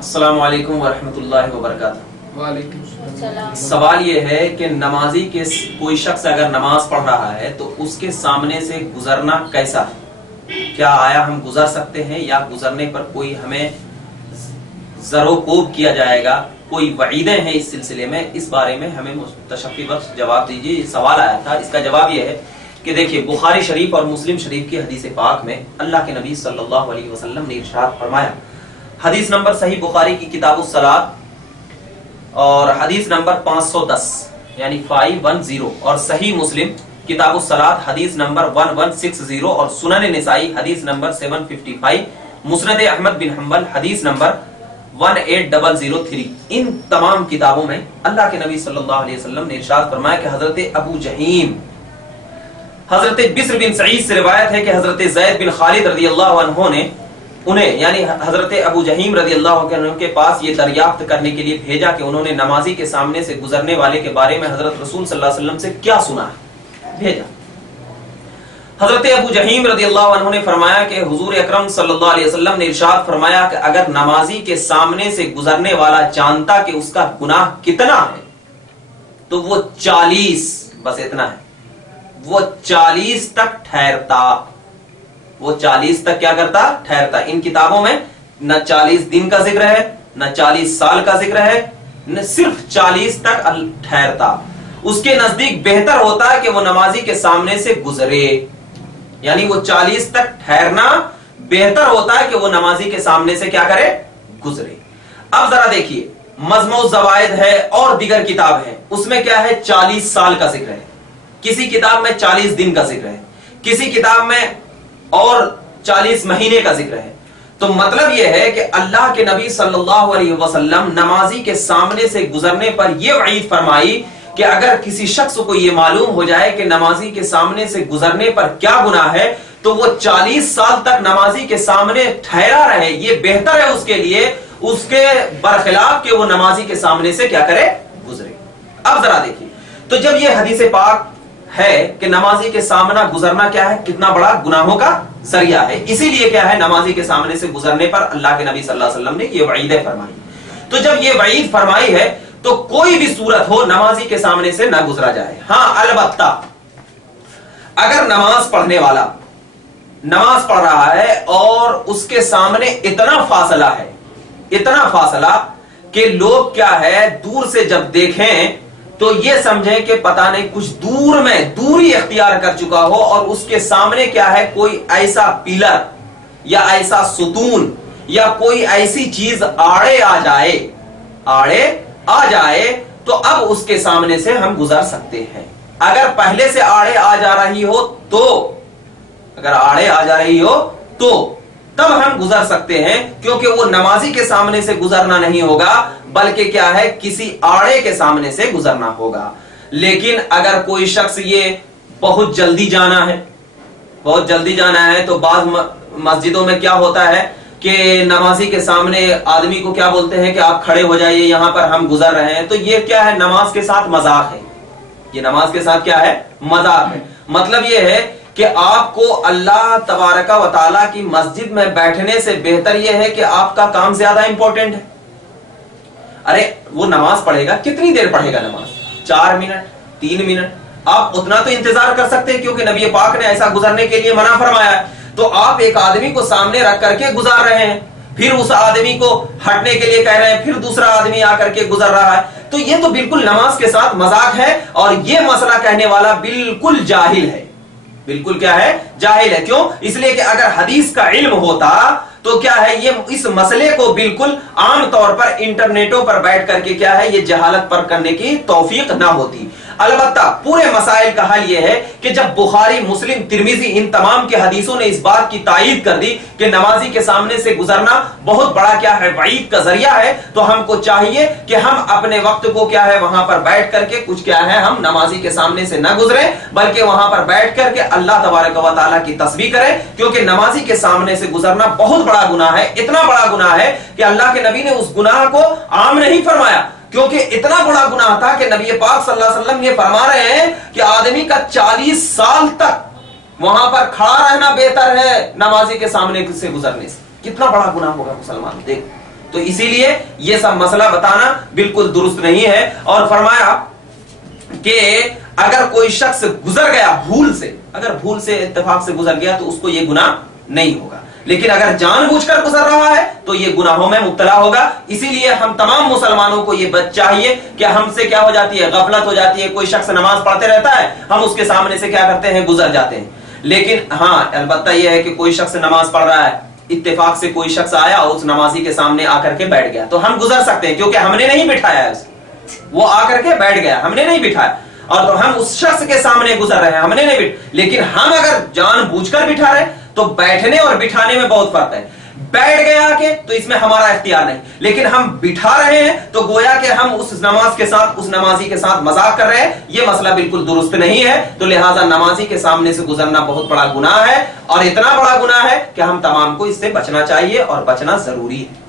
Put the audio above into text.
अस्सलामु अलैकुम वरहमतुल्लाहि वबरकातुहू। वालेकुम अस्सलाम। सवाल ये है कि नमाजी के कोई शख्स अगर नमाज पढ़ रहा है तो उसके सामने से गुजरना कैसा है? क्या आया हम गुजर सकते हैं या गुजरने पर कोई हमें जरोकोब किया जाएगा? कोई वईदें हैं इस सिलसिले में, इस बारे में हमें तशफ़ी बख्श जवाब दीजिए। सवाल आया था, इसका जवाब यह है कि देखिए, बुखारी शरीफ और मुस्लिम शरीफ की हदीस पाक में अल्लाह के नबी सल्लल्लाहु अलैहि वसल्लम ने इरशाद फरमाया, हदीस नंबर सही बुखारी की किताबुस सलात और हदीस नंबर 510 यानी 510 और सही मुस्लिम किताबुस सलात हदीस नंबर 1160 और सुनन निसाई हदीस नंबर 755, मुस्नद अहमद बिन हंबल हदीस नंबर 18003, इन तमाम किताबों में अल्लाह के नबी सल्लल्लाहु अलैहि वसल्लम ने इरशाद फरमाया कि हजरत अबू जहीम, हजरत बिस्र बिन सईद से रिवायत है कि हजरत ज़ैद बिन खालिद रज़ियल्लाहु अन्हु ने उन्हें यानी हजरत अबू जहीम रज़ियल्लाहु अन्हु के पास ये दरियाफ्त करने के लिए भेजा कि उन्होंने नमाजी के सामने से गुजरने वाले के बारे में हजरत रसूल सल्लल्लाहु अलैहि वसल्लम से क्या सुना है। भेजा। हजरत अबू जहीम रज़ियल्लाहु अन्हु ने फरमाया कि हुजूर अकरम सल्लल्लाहु अलैहि वसल्लम ने इरशाद फरमाया कि अगर नमाजी के सामने से गुजरने वाला जानता कि उसका गुनाह कितना है तो वो 40, बस इतना है, वो 40 तक ठहरता। वो 40 तक क्या करता? ठहरता। इन किताबों में न 40 दिन का जिक्र है, न 40 साल का जिक्र है, न सिर्फ 40 तक ठहरता। उसके नजदीक बेहतर होता है कि वो नमाजी के सामने से गुजरे, यानी वो 40 तक ठहरना बेहतर होता है कि वो नमाजी के सामने से क्या करे? गुजरे। अब जरा देखिए, मजमू ज़वाइद है और दीगर किताब है, उसमें क्या है? 40 साल का जिक्र है, किसी किताब में 40 दिन का जिक्र है, किसी किताब में और 40 महीने का जिक्र है। तो मतलब यह है कि अल्लाह के नबी सल्लल्लाहु अलैहि वसल्लम नमाजी के सामने से गुजरने पर यह वईद फरमाई कि अगर किसी शख्स को यह मालूम हो जाए कि नमाजी के सामने से गुजरने पर क्या गुनाह है तो वो 40 साल तक नमाजी के सामने ठहरा रहे, ये बेहतर है उसके लिए, उसके बरखिलाफ कि वो नमाजी के सामने से क्या करे? गुजरे। अब जरा देखिए, तो जब ये हदीस पाक है कि नमाजी के सामना गुजरना क्या है? कितना बड़ा गुनाहों का जरिया है। इसीलिए क्या है? नमाजी के सामने से गुजरने पर अल्लाह के नबी सल्लल्लाहु अलैहि वसल्लम ने ये वईदें फरमाई। तो जब ये वईद फरमाई है तो कोई भी सूरत हो नमाजी के सामने से ना गुजरा जाए। हाँ, अलबत्ता अगर नमाज पढ़ने वाला नमाज पढ़ रहा है और उसके सामने इतना फासला है, इतना फासला कि लोग क्या है दूर से जब देखें तो ये समझें कि पता नहीं कुछ दूर में दूरी इख्तियार कर चुका हो और उसके सामने क्या है? कोई ऐसा पिलर या ऐसा सुतून या कोई ऐसी चीज आड़े आ जाए तो अब उसके सामने से हम गुजर सकते हैं। अगर पहले से आड़े आ जा रही हो तो, अगर आड़े आ जा रही हो तो तब हम गुजर सकते हैं, क्योंकि वो नमाजी के सामने से गुजरना नहीं होगा बल्कि क्या है? किसी आड़े के सामने से गुजरना होगा। लेकिन अगर कोई शख्स ये बहुत जल्दी जाना है, बहुत जल्दी जाना है, तो बाद मस्जिदों में क्या होता है कि नमाजी के सामने आदमी को क्या बोलते हैं कि आप खड़े हो जाइए, यहां पर हम गुजर रहे हैं। तो ये क्या है? नमाज के साथ मजाक है। ये नमाज के साथ क्या है? मजाक है। मतलब ये है कि आपको अल्लाह तबारका व तआला की मस्जिद में बैठने से बेहतर यह है कि आपका काम ज्यादा इंपॉर्टेंट है। अरे वो नमाज पढ़ेगा, कितनी देर पढ़ेगा नमाज? 4 मिनट, 3 मिनट, आप उतना तो इंतजार कर सकते हैं, क्योंकि नबी पाक ने ऐसा गुजरने के लिए मना फरमाया है। तो आप एक आदमी को सामने रख करके गुजार रहे हैं, फिर उस आदमी को हटने के लिए कह रहे हैं, फिर दूसरा आदमी आकर के गुजर रहा है। तो ये तो बिल्कुल नमाज के साथ मजाक है और ये मसला कहने वाला बिल्कुल जाहिल है। बिल्कुल क्या है? जाहिल है। क्यों? इसलिए कि अगर हदीस का इल्म होता तो क्या है? ये इस मसले को बिल्कुल आम तौर पर इंटरनेटों पर बैठ करके क्या है? ये जहालत पर करने की तौफीक ना होती। अलबत्ता पूरे मसाइल का हल यह है कि जब बुखारी, मुस्लिम, तिरमिजी इन तमाम के हदीसों ने इस बात की तायीद कर दी कि नमाजी के सामने से गुजरना बहुत बड़ा क्या है? वईद का जरिया है, तो हमको चाहिए कि हम अपने वक्त को क्या है? वहां पर बैठ करके कुछ क्या है? हम नमाजी के सामने से न गुजरे बल्कि वहां पर बैठ करके अल्लाह तबारक व तआला की तस्बीह करें, क्योंकि नमाजी के सामने से गुजरना बहुत बड़ा गुनाह है। इतना बड़ा गुनाह है कि अल्लाह के नबी ने उस गुनाह को आम नहीं फरमाया, क्योंकि इतना बड़ा गुनाह था कि नबी पाक सल्लल्लाहु अलैहि वसल्लम ये फरमा रहे हैं कि आदमी का 40 साल तक वहां पर खड़ा रहना बेहतर है नमाजी के सामने से गुजरने से। कितना बड़ा गुनाह होगा मुसलमान। देख तो इसीलिए ये सब मसला बताना बिल्कुल दुरुस्त नहीं है। और फरमाया कि अगर कोई शख्स गुजर गया भूल से, अगर भूल से इत्तेफाक से गुजर गया तो उसको ये गुनाह नहीं होगा, लेकिन अगर जानबूझकर गुजर रहा है तो ये गुनाहों में मुब्तला होगा। इसीलिए हम तमाम मुसलमानों को ये चाहिए कि हमसे क्या हो जाती है, गफलत हो जाती है, कोई शख्स नमाज पढ़ते रहता है, हम उसके सामने से क्या करते हैं, गुजर जाते हैं। लेकिन हाँ अलबत्ता यह है कि कोई शख्स नमाज पढ़ रहा है, इत्तेफाक से कोई शख्स आया और उस नमाजी के सामने आकर के बैठ गया, तो हम गुजर सकते हैं, क्योंकि हमने नहीं बिठाया है उसको, वो आकर के बैठ गया, हमने नहीं बिठाया, और तो हम उस शख्स के सामने गुजर रहे हैं, हमने नहीं लेकिन हम अगर जानबूझकर बिठा रहे तो बैठने और बिठाने में बहुत फर्क है। बैठ गया आके तो इसमें हमारा इख्तियार नहीं, लेकिन हम बिठा रहे हैं तो गोया कि हम उस नमाज के साथ, उस नमाजी के साथ मजाक कर रहे हैं। यह मसला बिल्कुल दुरुस्त नहीं है। तो लिहाजा नमाजी के सामने से गुजरना बहुत बड़ा गुनाह है, और इतना बड़ा गुनाह है कि हम तमाम को इससे बचना चाहिए और बचना जरूरी है।